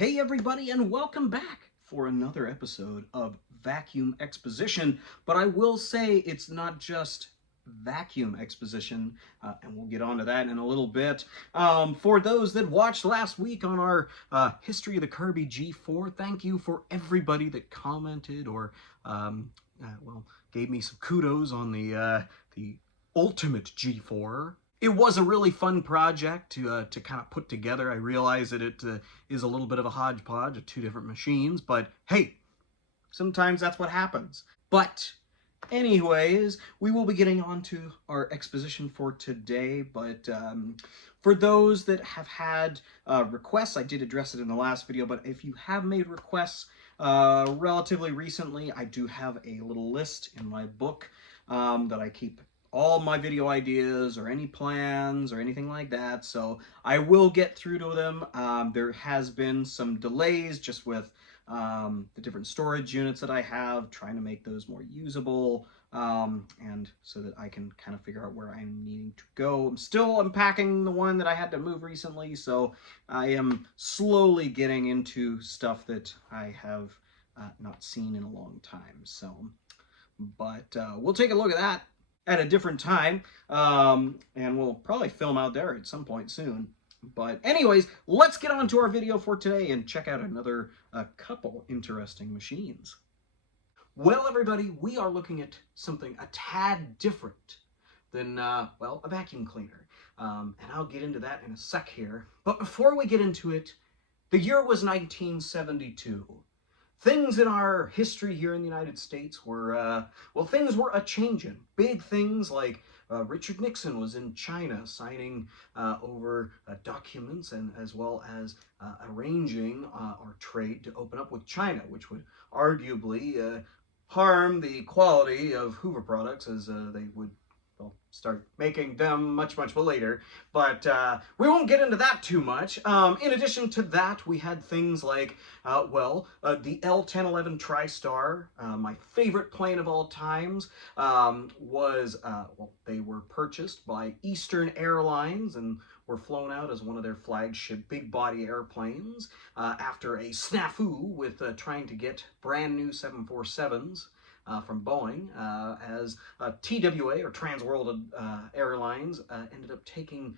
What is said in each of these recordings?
Hey everybody, and welcome back for another episode of Vacuum Exposition. But I will say it's not just vacuum exposition, and we'll get onto that in a little bit. For those that watched last week on our History of the Kirby G4, thank you for everybody that commented or, well, gave me some kudos on the Ultimate G4. It was a really fun project to kind of put together. I realize that it is a little bit of a hodgepodge of two different machines, but hey, sometimes that's what happens. But anyways, we will be getting on to our exposition for today, but for those that have had requests, I did address it in the last video, but if you have made requests relatively recently, I do have a little list in my book that I keep all my video ideas or any plans or anything like that, so I will get through to them. There has been some delays just with the different storage units that I have, trying to make those more usable, and so that I can kind of figure out where I'm needing to go. I'm still unpacking the one that I had to move recently, so I am slowly getting into stuff that I have not seen in a long time. So, but we'll take a look at that at a different time, and we'll probably film out there at some point soon. But anyways, let's get on to our video for today and check out another couple interesting machines. Well, everybody, we are looking at something a tad different than, well, a vacuum cleaner. And I'll get into that in a sec here. But before we get into it, the year was 1972. Things in our history here in the United States were, well, things were a-changin'. Big things like Richard Nixon was in China signing over documents and as well as arranging our trade to open up with China, which would arguably harm the quality of Hoover products as they would start making them much later, but we won't get into that too much. In addition to that, we had things like, the L1011 TriStar, my favorite plane of all times, was, well, they were purchased by Eastern Airlines and were flown out as one of their flagship big body airplanes after a snafu with trying to get brand new 747s. From Boeing, as TWA, or Trans World Airlines, ended up taking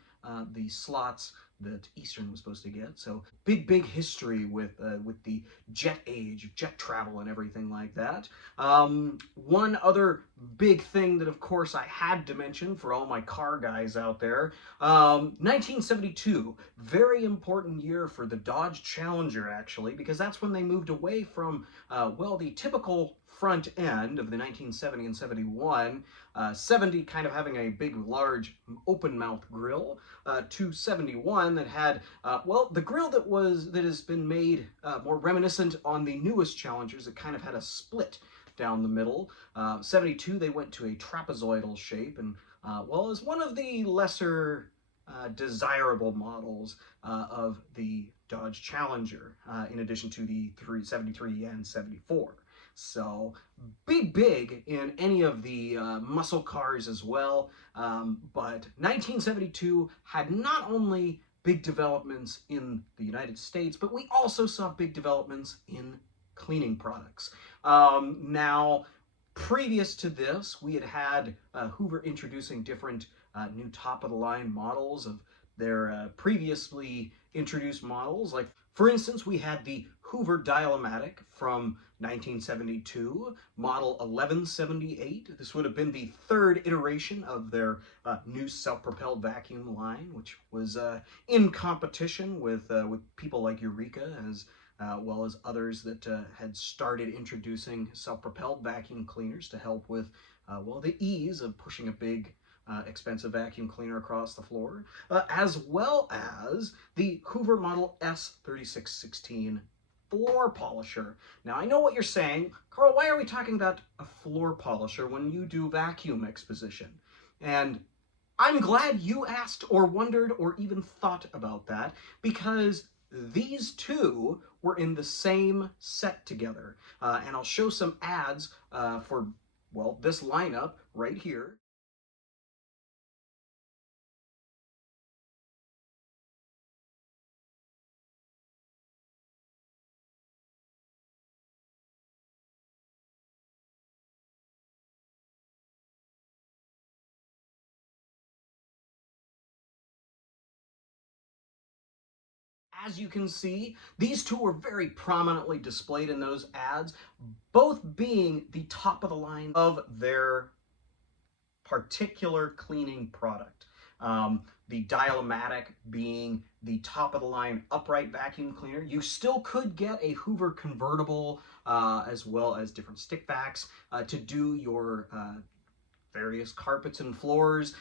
the slots that Eastern was supposed to get. So big history with the jet age, jet travel and everything like that. One other big thing that, of course, I had to mention for all my car guys out there, 1972, very important year for the Dodge Challenger, actually, because that's when they moved away from, well, the typical front end of the 1970 and 71, 70 kind of having a big, large, open mouth grill, to 71 that had, well, the grill that has been made more reminiscent on the newest Challengers. It kind of had a split down the middle. 72, they went to a trapezoidal shape, and well, is one of the lesser desirable models of the Dodge Challenger, in addition to the 73 and 74. So big in any of the muscle cars as well. But 1972 had not only big developments in the United States, but we also saw big developments in cleaning products. Now, previous to this, we had Hoover introducing different new top-of-the-line models of their previously introduced models. Like, for instance, we had the Hoover Dial-A-Matic from 1972, model 1178. This would have been the third iteration of their new self-propelled vacuum line, which was in competition with people like Eureka, as well as others that had started introducing self-propelled vacuum cleaners to help with, well, the ease of pushing a big expensive vacuum cleaner across the floor, as well as the Hoover model S3616 floor polisher. Now, I know what you're saying, Carl, why are we talking about a floor polisher when you do vacuum exposition? And I'm glad you asked or wondered or even thought about that, because these two were in the same set together. And I'll show some ads for, well, this lineup right here. As you can see, these two were very prominently displayed in those ads, both being the top of the line of their particular cleaning product. The Dial-A-Matic being the top of the line upright vacuum cleaner. You still could get a Hoover convertible as well as different stick vacs to do your various carpets and floors,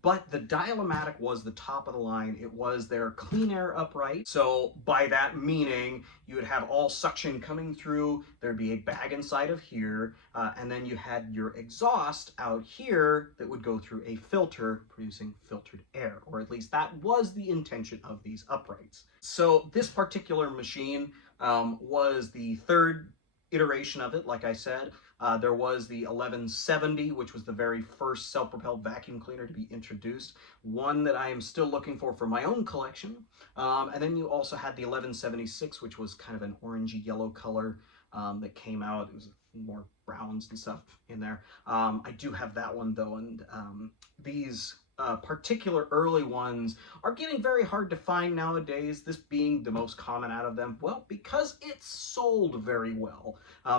but the Dial-A-Matic was the top of the line. It was their clean air upright. So by that meaning, you would have all suction coming through, there'd be a bag inside of here, and then you had your exhaust out here that would go through a filter producing filtered air, or at least that was the intention of these uprights. So this particular machine was the third iteration of it, like I said. There was the 1170, which was the very first self-propelled vacuum cleaner to be introduced, one that I am still looking for my own collection. And then you also had the 1176, which was kind of an orangey yellow color that came out. It was more browns and stuff in there. I do have that one though, and these particular early ones are getting very hard to find nowadays, this being the most common out of them. Well, because it sold very well.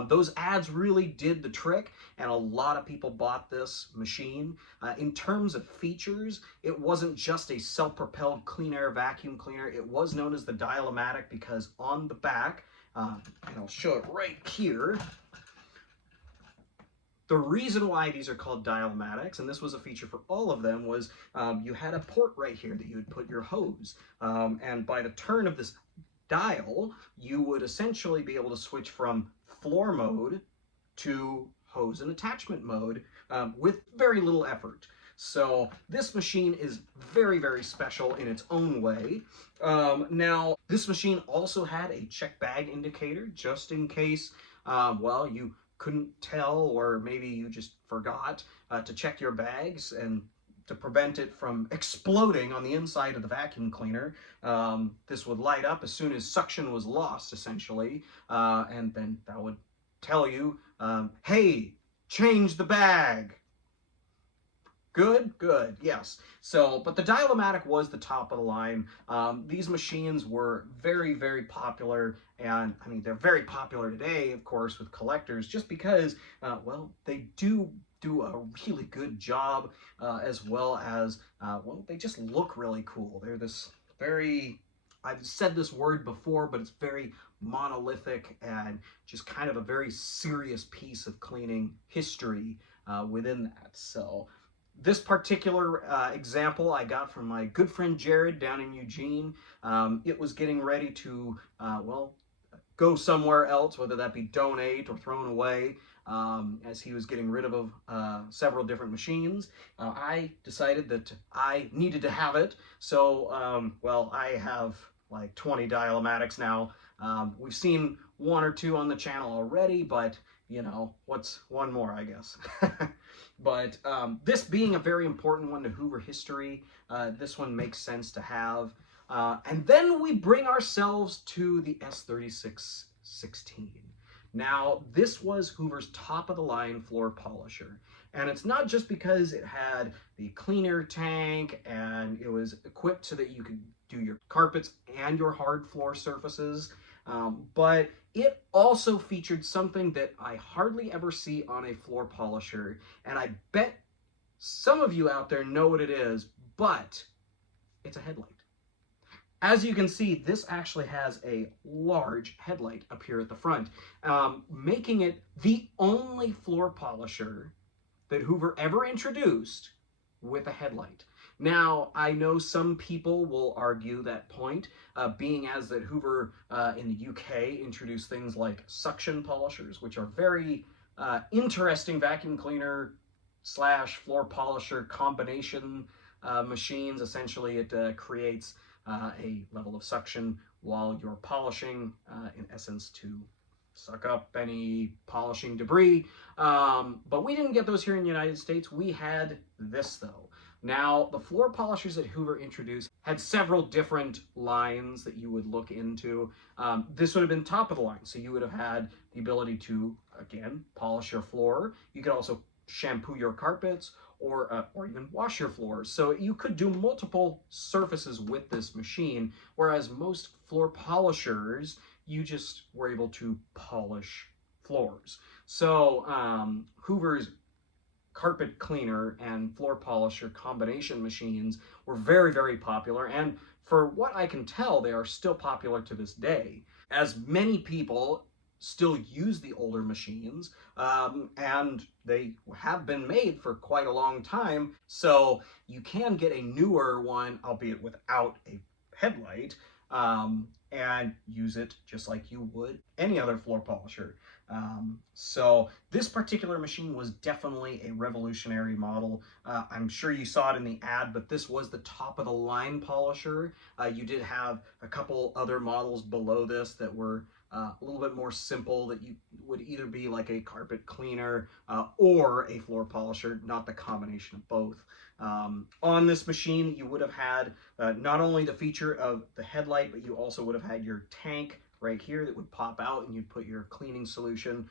Those ads really did the trick, and a lot of people bought this machine. In terms of features, it wasn't just a self-propelled clean air vacuum cleaner. It was known as the Dial-A-Matic because on the back, and I'll show it right here, the reason why these are called Dial-A-Matics, and this was a feature for all of them, was you had a port right here that you would put your hose. And by the turn of this dial, you would essentially be able to switch from floor mode to hose and attachment mode with very little effort. So this machine is very, very special in its own way. Now, this machine also had a check bag indicator, just in case, well, you couldn't tell, or maybe you just forgot to check your bags, and to prevent it from exploding on the inside of the vacuum cleaner. This would light up as soon as suction was lost, essentially, and then that would tell you, hey, change the bag. Good, good, yes. So, but the Dial-A-Matic was the top of the line. These machines were very, very popular, and I mean, they're very popular today, of course, with collectors, just because, well, they do a really good job, as well as, well, they just look really cool. They're this very, I've said this word before, but it's very monolithic and just kind of a very serious piece of cleaning history within that. So this particular example I got from my good friend Jared down in Eugene. It was getting ready to, well, go somewhere else, whether that be donate or thrown away, as he was getting rid of several different machines. I decided that I needed to have it, so, well, I have like 20 Dial-A-Matics now. We've seen one or two on the channel already, but, you know, what's one more, I guess. But this being a very important one to Hoover history, this one makes sense to have. And then we bring ourselves to the S3616. Now, this was Hoover's top-of-the-line floor polisher. And it's not just because it had the clean air tank and it was equipped so that you could do your carpets and your hard floor surfaces, but it also featured something that I hardly ever see on a floor polisher, and I bet some of you out there know what it is, but it's a headlight. As you can see, this actually has a large headlight up here at the front, making it the only floor polisher that Hoover ever introduced with a headlight. Now, I know some people will argue that point, being as that Hoover in the UK introduced things like suction polishers, which are very interesting vacuum cleaner slash floor polisher combination machines. Essentially, it creates a level of suction while you're polishing, in essence, to suck up any polishing debris. But we didn't get those here in the United States. We had this, though. Now, the floor polishers that Hoover introduced had several different lines that you would look into. This would have been top of the line, so you would have had the ability to, again, polish your floor. You could also shampoo your carpets, or even wash your floors. So you could do multiple surfaces with this machine, whereas most floor polishers, you just were able to polish floors. So Hoover's carpet cleaner and floor polisher combination machines were very, very popular, and for what I can tell, they are still popular to this day, as many people still use the older machines, and they have been made for quite a long time, so you can get a newer one, albeit without a headlight, and use it just like you would any other floor polisher. So this particular machine was definitely a revolutionary model. I'm sure you saw it in the ad, but this was the top of the line polisher. You did have a couple other models below this that were a little bit more simple, that you would either be like a carpet cleaner or a floor polisher, not the combination of both. On this machine, you would have had not only the feature of the headlight, but you also would have had your tank right here that would pop out, and you'd put your cleaning solution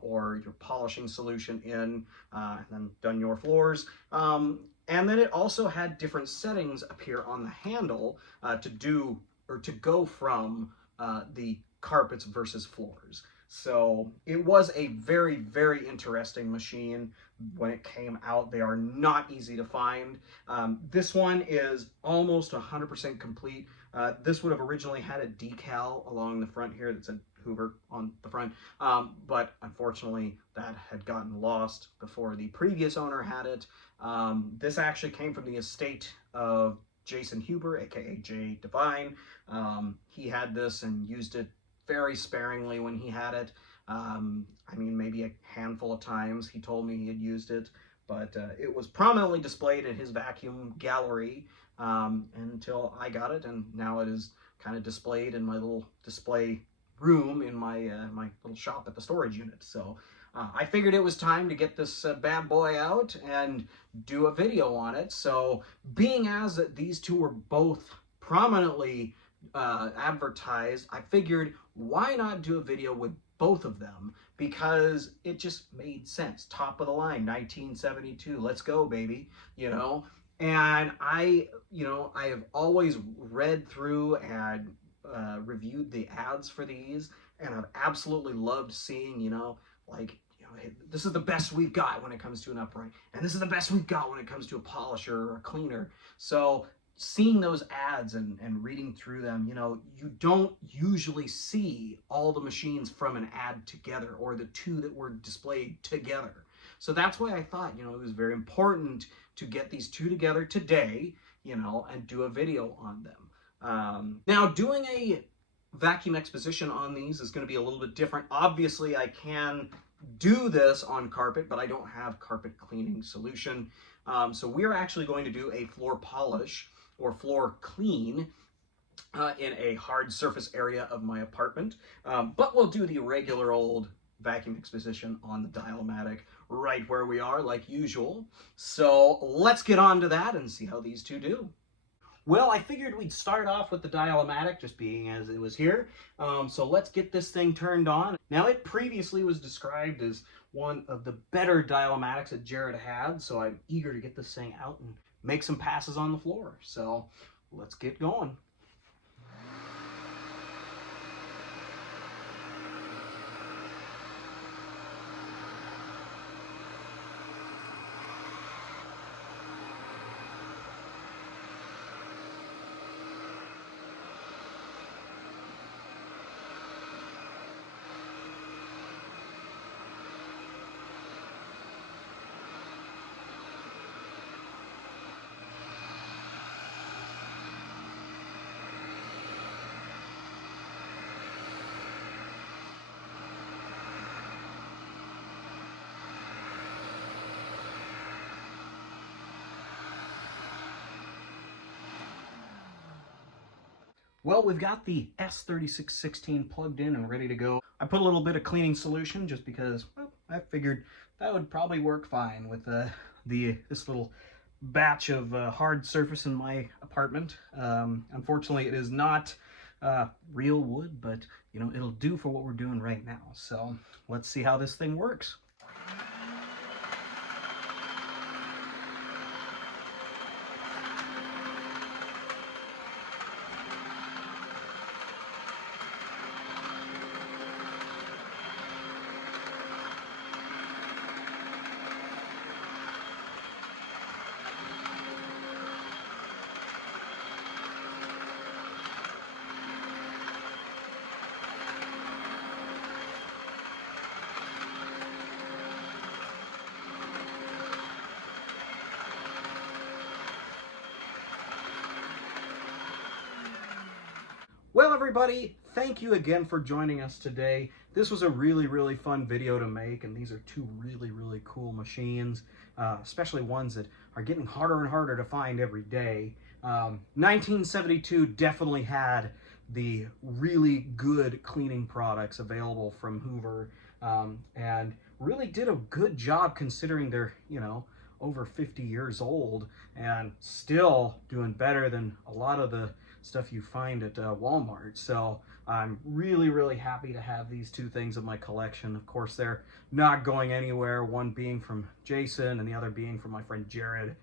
or your polishing solution in, and then done your floors. And then it also had different settings appear on the handle to do, or to go from the carpets versus floors. So it was a very, very interesting machine when it came out. They are not easy to find. This one is almost 100% complete. This would have originally had a decal along the front here that said Hoover on the front, but unfortunately that had gotten lost before the previous owner had it. This actually came from the estate of Jason Huber, aka Jay Devine. He had this and used it very sparingly when he had it. I mean, maybe a handful of times he told me he had used it, but it was prominently displayed in his vacuum gallery until I got it, and now it is kind of displayed in my little display room in my my little shop at the storage unit. So I figured it was time to get this bad boy out and do a video on it. So being as these two were both prominently advertised, I figured why not do a video with both of them, because it just made sense. Top of the line, 1972, let's go, baby, you know. And I have always read through and reviewed the ads for these, and I've absolutely loved seeing, like, hey, this is the best we've got when it comes to an upright, and this is the best we've got when it comes to a polisher or a cleaner. So seeing those ads and reading through them, you don't usually see all the machines from an ad together, or the two that were displayed together. So that's why I thought, it was very important to get these two together today, and do a video on them. Now, doing a vacuum exposition on these is going to be a little bit different. Obviously, I can do this on carpet, but I don't have carpet cleaning solution. So we're actually going to do a floor polish or floor clean in a hard surface area of my apartment. But we'll do the regular old vacuum exposition on the Dial-A-Matic right where we are, like usual. So let's get on to that and see how these two do. Well, I figured we'd start off with the Dial-A-Matic, just being as it was here. So let's get this thing turned on. Now, it previously was described as one of the better Dial-A-Matics that Jared had, so I'm eager to get this thing out and make some passes on the floor. So let's get going. Well, we've got the S3616 plugged in and ready to go. I put a little bit of cleaning solution just because, well, I figured that would probably work fine with this little batch of hard surface in my apartment. Unfortunately, it is not real wood, but it'll do for what we're doing right now. So let's see how this thing works. everybody, thank you again for joining us today. This was a really fun video to make, and these are two really cool machines, especially ones that are getting harder and harder to find every day. 1972 definitely had the really good cleaning products available from Hoover, and really did a good job considering they're, you know, over 50 years old and still doing better than a lot of the stuff you find at Walmart. So I'm really happy to have these two things in my collection. Of course, they're not going anywhere, one being from Jason and the other being from my friend Jared.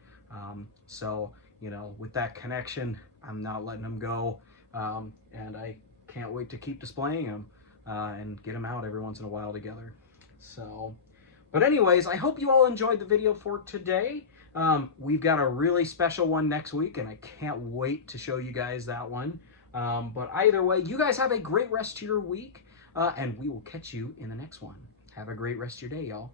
So, you know, with that connection, I'm not letting them go, and I can't wait to keep displaying them and get them out every once in a while together. So, but anyways, I hope you all enjoyed the video for today. We've got a really special one next week, and I can't wait to show you guys that one. But either way, you guys have a great rest of your week, and we will catch you in the next one. Have a great rest of your day, y'all.